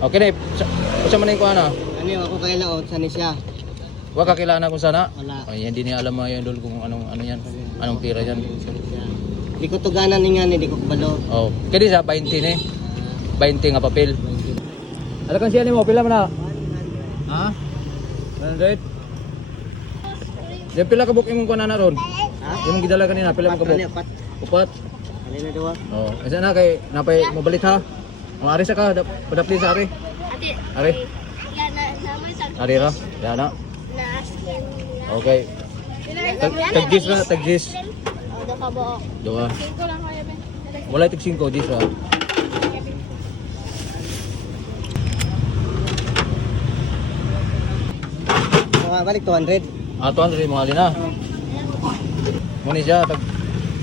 Okay na, sa, sa man ko ano? Ano yung ako kaya laot, saan siya? Wa kakilala kung sana? Wala. Ay, hindi niya alam mga idol kung anong ano yan. Anong pira yan. Saan? Hindi ko tuganan ni nga, hindi ko kabalo. Oh, kaya sa 20 ni. 20 nga papel. Ala kan siya ni mo, pila man na? Ha? 100? Diyan pila ka book imong kuha na ron? Ha? Imong gidala kanina, pila mo ka Pat, book? ano, pat. Upat. Ano na daw? Oh, asa na kay napay mabalit ha. Ang ari sa ka, dap- padapli sa ari. Ate, Ari, yan na naman sa ari ra. Yan na. Okay. Tag taggis na, taggis. O, do ka. Duha. Cinco lang kaya, Ben. Wala tig 5 dis ra. Mga balik 200. Ah, 200 mga alin na. Muni siya tag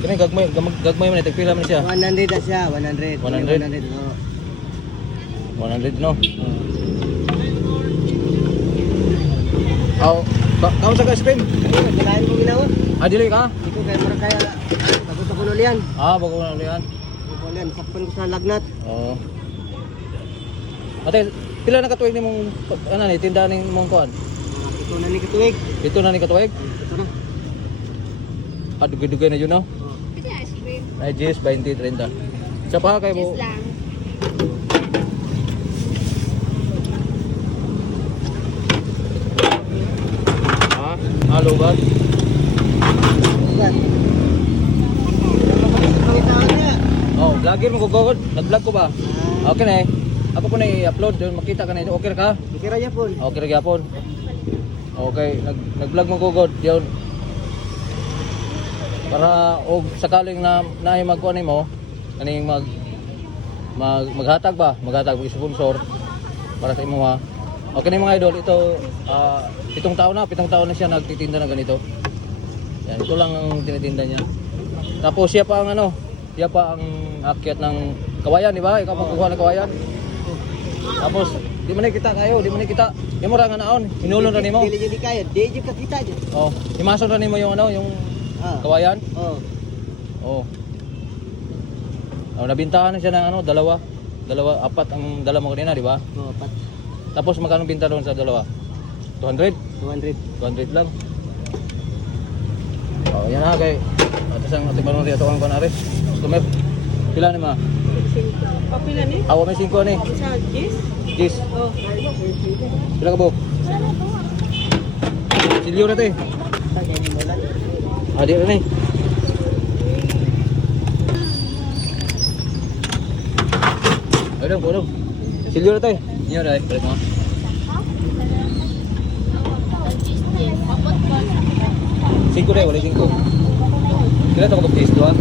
kani gagmay gagmay man tag pila man siya. 100 na siya, 100. 100? 100, oo. 100 no. Aw, ka- kaon sa ice cream? Kailangan ko ginawa. Ah, dili ka? Ko kaya mara kaya. Bagot ako nulian. Ah, bago na ulian. Nulian, sakpan ko sa lagnat. Oo. Ate, pila na katuig nimong ano ni tindahan ning mong kuan? Mga Ito na ni katuig. Ito na ni katuig? Ito na. Ah, dugay-dugay na yun no. Oo. Pwede ice cream. Ay, Jis, 20, 30. Sa pa kay mo. Just lang. Niya. Oh, vlogger mo ko gogod. Nag-vlog ko ba? Ah, Okay na eh. Ako po na i-upload makita ka na. Okay ra ka? Ikira niya po. Okay ra gyapon. Okay, nag nag-vlog mo gogod diyon. Para og sakaling na naay magkuan mo, kaning mag mag maghatag ba? Maghatag og sponsor para sa imo ha. Okay na mga idol, ito ah, pitong taon na, pitong taon na siya nagtitinda ng ganito. Yan, ito lang ang tinitinda niya. Tapos siya pa ang ano, siya pa ang akyat ng kawayan, di ba? Ikaw pagkuha ng kawayan. Tapos, di man kita kayo, di man kita. Di mo ra nga naon, hinulon ra nimo. Dili jadi kaya. Di jadi kakita dyan. Oh, himason ra nimo yung ano, yung Ah. kawayan. Oh. Oh. Oh, nabintahan na siya ng ano, dalawa. Dalawa, apat ang dala mo kanina, di ba? Oh, pat. Tapos magkano binta doon sa dalawa? 200? 200. 200 lang. Oh, yan na kay. Ato sang ating marunong rito ang kanare. Customer. Pila ni ma? Papila ni? Awa may 5 ni. Sa Gis? Gis. Oh. Pila ka bo? Silyo na te. Lang. Ah, ni. Ayun, kulong. Silyo na te. Niyo dai, balik mo. Kapot ko. 5 dai, wala 5. Kila to mag-taste do ah.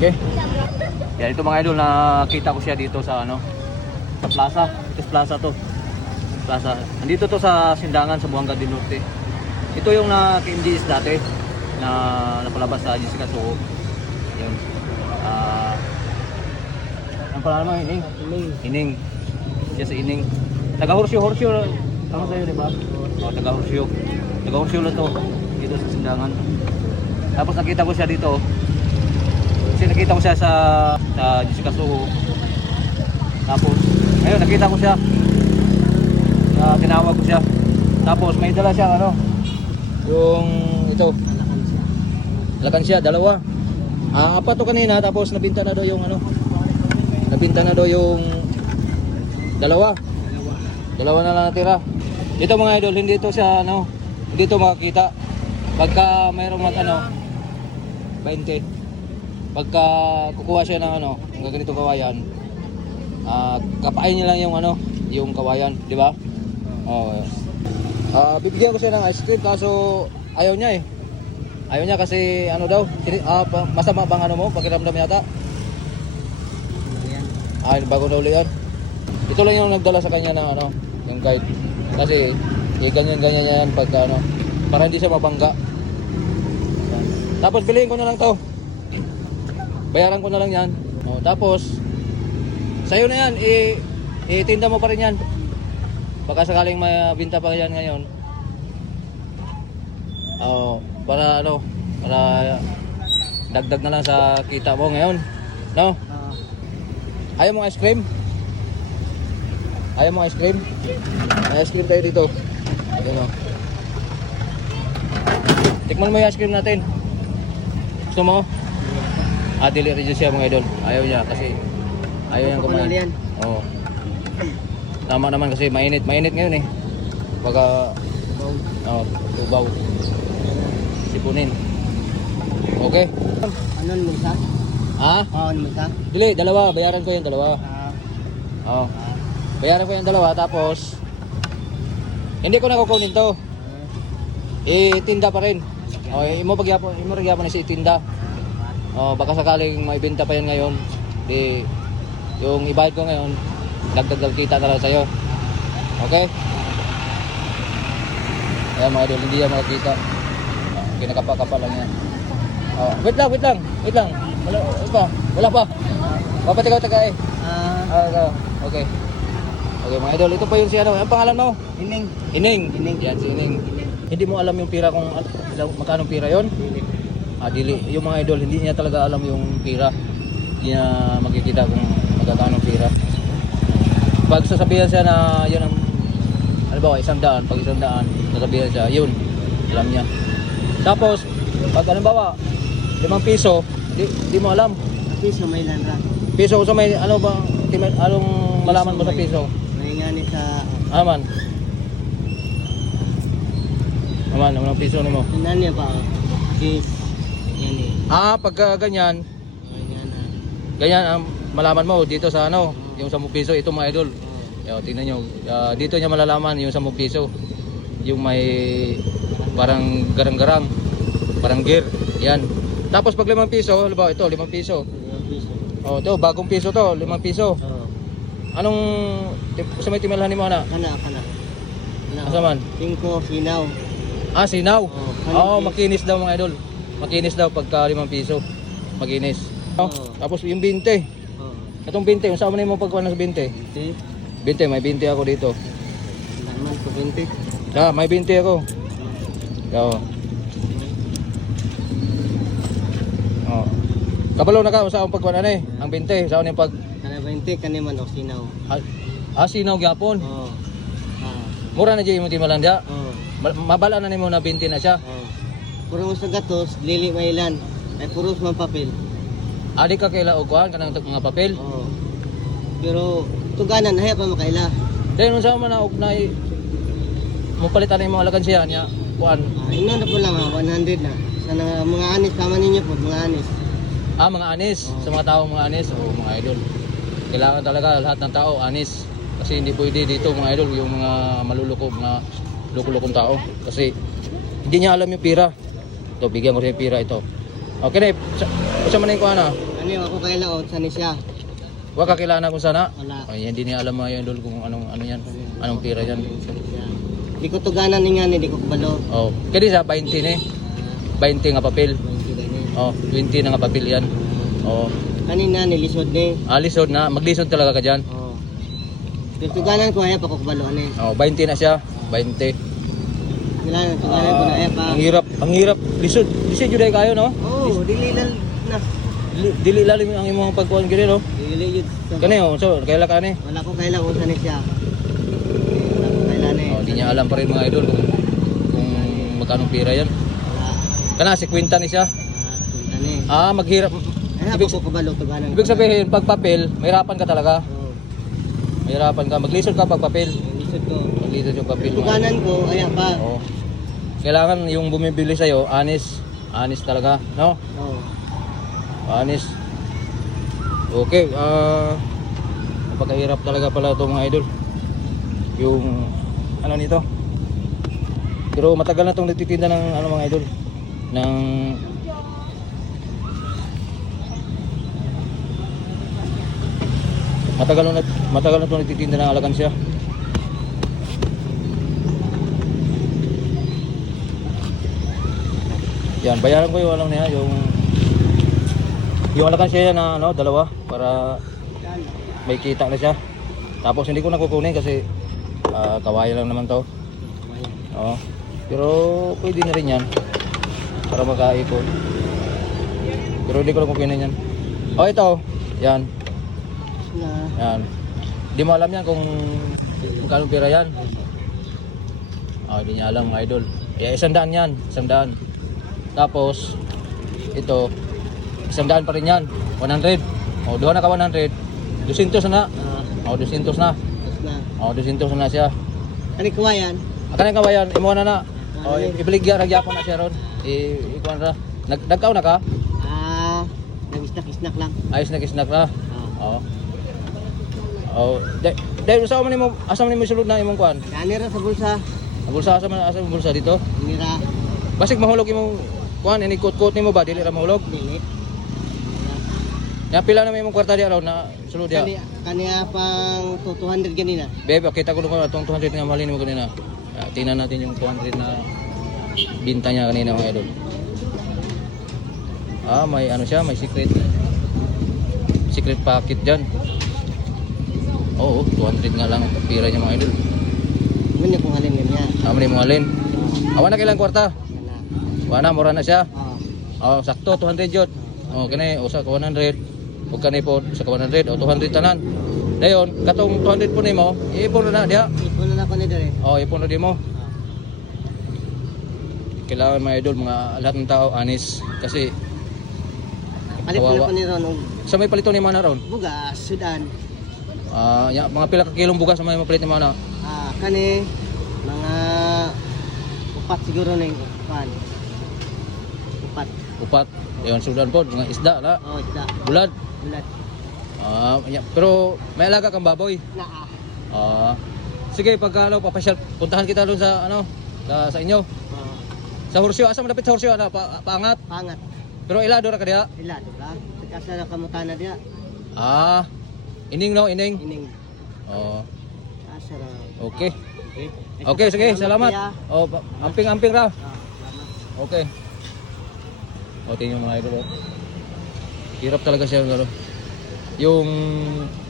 Okay. Yan ito mga idol nakita ko siya dito sa ano sa plaza. Ito plaza to. Plaza. Andito to sa Sindangan sa Buanga del Norte. Ito yung na KMGS dati na napalabas sa Jessica Soho. Yun. Ah ang pangalan mo, Ining? Ining. Siya sa Ining. Taga Horsio, Horsio. Tama sa'yo, di ba? O, taga Horsio. Taga Horsio lang to. Dito sa Sindangan. Tapos nakita ko siya dito. Kasi nakita ko siya sa, sa Jessica Soho. Tapos, ayun, nakita ko siya. Uh, tinawag ko siya. Tapos may dala siya ano, yung ito, lakan siya, dalawa. Ah, apat to kanina, tapos nabinta na daw yung ano, nabinta na daw yung dalawa. Dalawa na lang natira. Dito mga idol, hindi ito siya ano, hindi ito makakita. Pagka mayroong mag ano, 20. Pagka kukuha siya ng ano, ng ganitong kawayan, ah kapain niya lang yung ano, yung kawayan, di ba? Oo. Ah, bibigyan ko siya ng ice cream kaso ayaw niya eh. Ayaw niya kasi ano daw, pa- masama bang ano mo, pakiramdam yata? Ay, bago daw yan. Ito lang yung nagdala sa kanya ng ano, yung guide. Kasi, eh, ganyan-ganyan yan pag ano, para hindi siya mabangga. Tapos, bilhin ko na lang to. Bayaran ko na lang yan. O, tapos, Sa'yo na yan, i itinda mo pa rin yan. Baka sakaling mabinta pa yan ngayon. Oo, para ano, para dagdag na lang sa kita mo ngayon. No? Ah, Ayaw mo ice cream? Ayaw mo ice cream? May ice cream tayo dito. Ayun o. Tikman mo yung ice cream natin. Gusto mo? Ah, dili siya mga idol. Ayaw niya kasi ayaw niyang kumain. yan. Oo. Tama naman kasi mainit. Mainit ngayon eh. Baka oh, tubaw. Sipunin. Okay? Ano mo isa? Ah? Oo, ano mo isa? Dili, dalawa. Bayaran ko yung dalawa. Ah, Oo. Bayaran ko yung dalawa tapos hindi ko na kukunin to. Itinda pa rin. O, imo pagyapon, imo rin gyapon si itinda. O, baka sakaling maibenta pa yan ngayon, di yung ibayad ko ngayon, dagdag kita na lang sa'yo. Okay? Ayan mga idol, hindi yan makakita. Oh, kinakapa-kapa lang yan. Oh, wait lang, wait lang, wait lang. Wala, wala pa, wala pa. Papatikaw tagay. ah, Ah, ah, okay. Okay mga idol, ito pa yung si ano, ang pangalan mo? ining. Ining. Ining. Yan si Ining. Hindi mo alam yung pira kung magkano pira yon? Ah, dili. Yung mga idol, hindi niya talaga alam yung pira. Hindi niya makikita kung magkano pira. Pag sasabihan siya na yun ang ano ba, isang daan, pag isang daan, sasabihan siya, yun, alam niya. Tapos, pag halimbawa, limang piso, di, di mo alam. Piso may lan ra. Piso, so may, ano ba, anong malaman mo sa piso? May ngani sa Aman. Aman, aman ang piso ni mo. Inanya ba? Kis. Ah, pagka ganyan, Ganyan na. ganyan ang malaman mo dito sa ano, yung 10 piso, ito mga idol. Yo, tingnan nyo, ah, dito niya malalaman yung 10 piso. Yung may parang garang-garang, parang gear, yan. Tapos pag 5 piso, halimbawa ito, 5 piso. Limang piso. Oh, ito, bagong piso to, 5 piso. Oo. Anong, sa may timalahan ni mo na? Kana, kana. Kana. Asa man? Tingko, sinaw. Ah, sinaw. Oo, makinis daw mga idol. Makinis daw pagka 5 piso. Makinis. Oh, Oo. Tapos yung 20. Oo. Itong 20, yung saan mo pagkuha ng 20? Hindi. 20, may 20 ako dito. Naman ko 20. Ah, may 20 ako. Oo. Oh. Kabalo na ka, sa akong pagkuha na eh. Ang 20, saan yung pag... Kana 20 kani man o sinaw. Ah, ah, sinaw gyapon. Oo. Ah. Mura na dyan yung timalanda. Oo. Ma- Mabala na nimo na 20 na siya. Oo. Puro sa gatos, lili mailan. Ay puros man papel. Adi ka kaila og kuhan kanang mga papel. Oo. Pero tuganan haya pa makaila. Dahil nung sa man na og na mo palitan na yung mga lagan siya niya kuan. Ah, ino na po lang ha, 100 na. Sa na- mga anis tama ninyo po, mga anis. Ah, mga anis. Sa mga tao mga anis o mga idol. Kailangan talaga lahat ng tao anis. Kasi hindi pwede dito mga idol yung mga maluluko, mga lukulukong tao. Kasi hindi niya alam yung pira. Ito, bigyan ko rin yung pira ito. Okay na, sa, sa man yung kuha na. Ano yung ako kaila o sa ni siya. Huwag kakilala kung sana. Wala. Ay, hindi niya alam mga idol kung anong ano yan. Anong pira yan. Sa ni siya. Di ko tuganan ni nga ni, di ko kabalo. Oh, kaya sa 20 ni. 20 nga papel. 20 gani. Oh, 20 na nga papel yan. Oh, Kanina nilisod ni. alisod na. Maglisod talaga ka dyan. Oo. Pero tuganan ko haya pa ko kabalo ani. Oh, 20 na siya. 20. Kailangan tuganan ko na pa. Ang hirap, ang hirap. Lisod, lisod yun ay kayo, no? Oo, dili lang na. Dili, dili lalim ang imong pagkuhan gini, no? Dili yun. Kani, oh, so, kaila ka ni. Wala ko kaila kung sa ni siya. Wala ko kaila ni. Oh, di niya alam pa rin mga idol kung, kung magkano pira yan. Kana, si Quinta ni siya. Ah, tunta ni. Ah, maghirap. Ay, Ibig, ibig sabihin, pag papel, mahirapan ka talaga. Oo. Mahirapan ka. Maglisod ka pag papel. Nilisod ko. Maglisod yung papel. Tuganan ko, haya pa. Oo. Kailangan yung bumibili sa'yo, honest. Honest talaga, no? Oo. Honest. Okay, ah... napakahirap talaga pala ito mga idol. Yung... Ano nito? Pero matagal na itong nagtitinda ng ano mga idol. Ng... Matagal na matagal na itong nagtitinda ng alakansya. Yan, bayaran ko yung ano niya, yung yung alakansya na ano, dalawa para may kita na siya. Tapos hindi ko nakukunin kasi ah, kawayan lang naman to. Oo. Pero pwede na rin yan. Para makaipon. Pero hindi ko lang kukunin yan. Oh, ito. Yan. Yan. Hindi mo alam yan kung magkano pera yan. Ah, hindi niya alam idol. Eh, isang daan yan. Isang daan. Tapos, ito, isang daan pa rin yan. 100. O, duha na ka 100. 200 na. ah, O, 200 na. na. O, 200 na siya. Ano kawayan? Akan yung kawayan, imo na na. O, ibaligya, nagyapon na siya ron. I, ikuan ra. Nag, nagkaw na ka? Ah, nag-snack-snack lang. Ayos na kisnak na. Ah. Oo. Oh, dahil dahil sa man mo asa man mo sulod na imong kuan. Kanira sa bulsa. Ang bulsa asa man asa bulsa dito. Nira. Basig mahulog imong kuan ini kot-kot nimo ba dili ra mahulog. Dili. Ya pila na may imong kwarta di araw na sulod ya. Kani, kaniya pang 200 ganina. Bebe, kita ko naman itong 200 nga malin mo kanina. Ah, tingnan natin yung 200 na binta niya kanina mga idol. Ah, may ano siya, may secret. Secret packet diyan. Oo, 200 nga lang ang pira niya mga idol. Muna kung halin niya. Ni mo alin. Awan na kailang kwarta. Wala mura na siya. Ah, Oh, sakto 200 jud. Oh, kani usa ka 100. Ug kani po sa ka 100 o 200 tanan. Dayon, katong 200 po nimo, iipon na na diha. ipon na ako ni dire. Oh, ipon na mo. Kailangan mga idol, mga lahat ng tao anis kasi Palit na ko ni Ron sa may palito ni mana ron. bugas, sudan. Ah, ya, mga pila ka kilong bugas sa may mapalit ni mana. Ah, kani mga upat siguro ning pan. Upat. Upat. Ayon sudan po, mga isda na. Oh, isda. Bulad. Bulat. Ah, ya, pero may alaga kang baboy. Naa. Ah. sige, pagka ano, papasyal, puntahan kita doon sa ano, sa, sa inyo. Oh, Sa Horsio, asa malapit sa Horsio, ano, pa, paangat. pangat. Pero ilado ra ka diha. Ila, di ba? Kasi na kamutana dia. Ah. Ining no, ining. Ining. Oh, Asa ra. okay. Okay. Okay, sige, salamat. kuya. Oh, amping-amping ra. Ah, salamat. Okay. O, tingnan mga idol. oh. Hirap talaga siya. Ano. Yung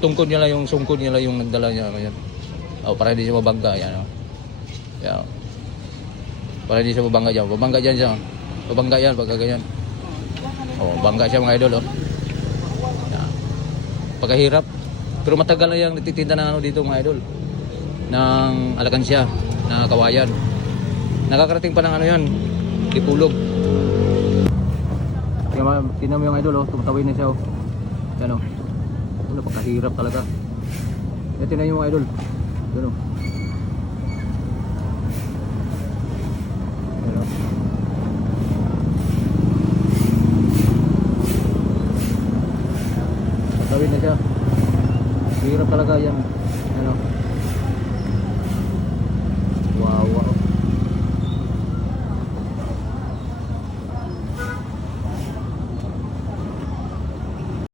tungkod niya lang, yung sungkod niya lang yung nagdala niya. Ngayon. Oh, para hindi siya mabangga. Yan, oh. Yan. oh. Para hindi siya mabangga dyan. Mabangga dyan siya. Mabangga yan pagka ganyan. Oh, bangga siya mga idol. Oh. Yan. Pagkahirap. Pero matagal na yung nagtitinda ng ano dito mga idol. Ng alakansya. Na kawayan. Nakakarating pa ng ano yan. Dipulog. Kaya tingnan mo yung idol oh, tumatawid na siya oh. Yan oh. Oh, napakahirap talaga. Yan tingnan yung idol. Yan oh. Yan oh. Na siya. Hirap talaga yan.